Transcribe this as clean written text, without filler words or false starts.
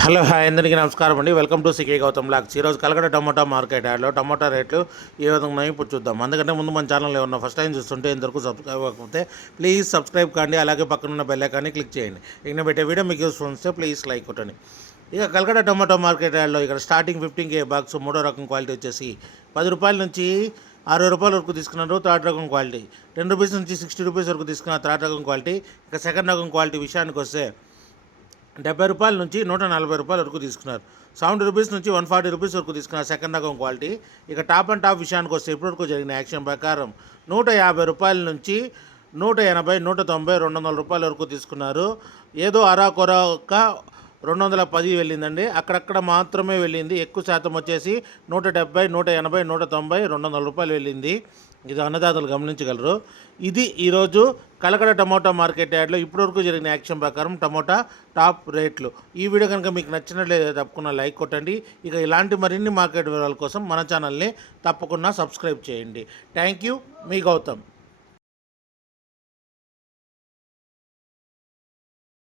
Hello hi అందరికీ నమస్కారం అండి. Welcome to CK Gautham blogs. ఈరోజు కలకడ టమోటా మార్కెట్ యార్డ్లో టమోటా రేట్లు ఏ విధంగా ఉన్నాయో ఇప్పుడు చూద్దాం. అందుకంటే ముందు మన ఛానల్ ఏమన్నా ఫస్ట్ టైం చూస్తుంటే ఇంతవరకు సబ్స్క్రైబ్ అవ్వకపోతే ప్లీజ్ సబ్స్క్రైబ్ కాండి. అలాగే పక్కనున్న బెల్ ఐకాన్ని క్లిక్ చేయండి. ఇక పెట్టే వీడియో మీకు యూస్ఫుల్ వస్తే ప్లీజ్ లైక్ కొట్టండి. ఇక కలకడ టమోటా మార్కెట్ యార్డ్లో ఇక్కడ స్టార్టింగ్ 15K బాక్స్ మూడో రకం క్వాలిటీ వచ్చేసి 10 రూపాయల నుంచి 60 రూపాయల వరకు తీసుకున్నారు థర్డ్ రకం క్వాలిటీ. 10 రూపీస్ నుంచి 60 రూపీస్ వరకు తీసుకున్న థర్డ్ రకం క్వాలిటీ. ఇక సెకండ్ రకం క్వాలిటీ విషయానికి వస్తే 70 రూపాయల నుంచి 140 రూపాయల వరకు తీసుకున్నారు. 70 రూపీస్ నుంచి 140 రూపీస్ వరకు తీసుకున్నారు సెకండ్ రకం క్వాలిటీ. ఇక టాప్ అండ్ టాప్ విషయానికి వస్తే ఇప్పటివరకు జరిగిన యాక్షన్ ప్రకారం 150 రూపాయల నుంచి 180, 190, 200 రూపాయల వరకు తీసుకున్నారు. ఏదో అరాకొరక 210 వెళ్ళిందండి. అక్కడక్కడ మాత్రమే వెళ్ళింది. ఎక్కువ శాతం వచ్చేసి 170, 180, 190, 200 రూపాయలు వెళ్ళింది. ఇది అన్నదాతలు గమనించగలరు. ఇది ఈరోజు కలకడ టమోటా మార్కెట్ యార్డ్లో ఇప్పటివరకు జరిగిన యాక్షన్ ప్రకారం టమోటా టాప్ రేట్లు. ఈ వీడియో కనుక మీకు నచ్చినట్లయితే తప్పకుండా లైక్ కొట్టండి. ఇక ఇలాంటి మరిన్ని మార్కెట్ వివరాల కోసం మన ఛానల్ని తప్పకుండా సబ్స్క్రైబ్ చేయండి. థ్యాంక్ యూ, మీ గౌతమ్.